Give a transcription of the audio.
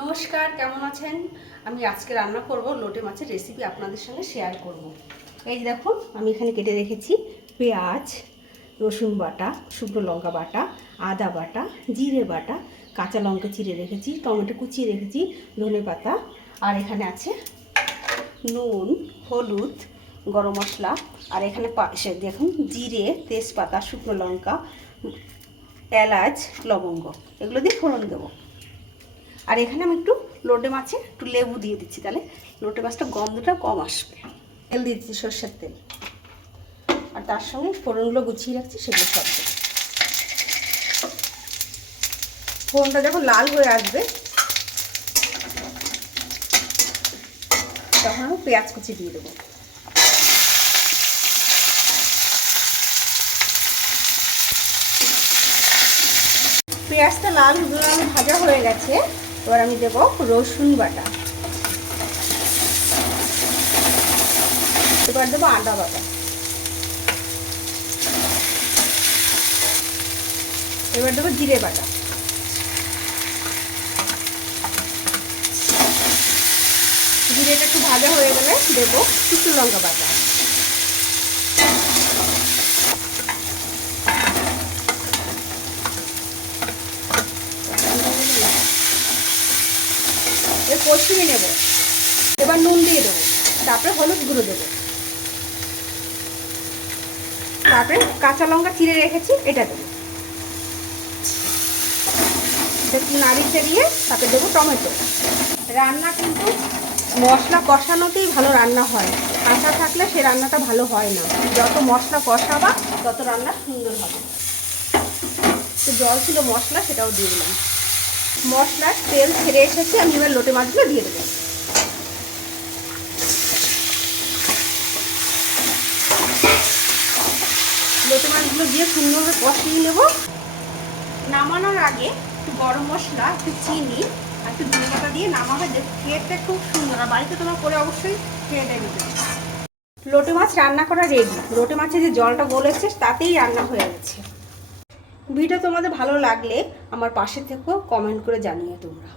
নমস্কার, কেমন আছেন? আমি আজকে রান্না করব লোটে মাছের রেসিপি আপনাদের সঙ্গে শেয়ার করব। এই দেখুন, আমি এখানে কেটে রেখেছি পেঁয়াজ, রসুন বাটা, শুকনো লঙ্কা বাটা, আদা বাটা, জিরে বাটা, কাঁচা লঙ্কা চিড়ে রেখেছি, টমেটো কুচিয়ে রেখেছি, ধনেপাতা, আর এখানে আছে নুন, হলুদ, গরম মশলা, আর এখানে পাশে দেখুন জিরে, তেজপাতা, শুকনো লঙ্কা, এলাচ, লবঙ্গ, এগুলো দিয়ে ফোড়ন দেবো। আর এখানে আমি একটু লোটে মাছে একটু লেবু দিয়ে দিচ্ছি, তাহলে লোটে মাছটা গন্ধটা কম আসবে। তেল দিয়ে দিচ্ছি, সর্ষের তেল, আর তার সঙ্গে ফোড়নগুলো গুছিয়ে রাখছি, সেগুলো সব দেবো। ফোড়নটা যখন লাল হয়ে আসবে তখন আমি পেঁয়াজ কুচি দিয়ে দেবো। পেঁয়াজটা লাল ভাজা হয়ে গেছে, এবার আমি দেবো রসুন বাটা, এবার দেবো আদা বাটা, এবার দেবো জিরে বাটা, জিরেটা একটু ভাজা হয়ে গেলে দেবো শুকনো লঙ্কা বাটা, কষিয়ে নেব। এবার নুন দিয়ে দেবো, তারপরে হলুদ গুঁড়ো দেবো, তারপরে কাঁচা লঙ্কা চিড়ে রেখেছি এটা দেবো, একটু নাড়িয়ে দিয়ে তারপরে দেবো টমেটো। রান্না কিন্তু মশলা কষানোতেই ভালো রান্না হয়, কাঁচা থাকলে সে রান্নাটা ভালো হয় না। যত মশলা কষাবা তত রান্না সুন্দর হবে। তো জল ছিল মশলা, সেটাও দিয়ে দিলাম। মশলার তেল ছেড়ে এসেছে, আমি এবার লোটে মাছগুলো দিয়ে দেবো। লোটে মাছগুলো দিয়ে সুন্দরভাবে কষিয়ে নেব। নামানোর আগে একটু গরম মশলা, একটু চিনি আর একটু ধনেপাতা দিয়ে নামাবে, খেতে খুব সুন্দর। আর বাড়িতে তোমার করে অবশ্যই খেয়ে দেবে। লোটে মাছ রান্না করা রেডি। লোটে মাছের যে জলটা গলেছে তাতেই রান্না হয়ে গেছে। ভিডিও তোমাদের ভালো লাগলে আমার পাশে থেকেও কমেন্ট করে জানিয়ে তোমরা।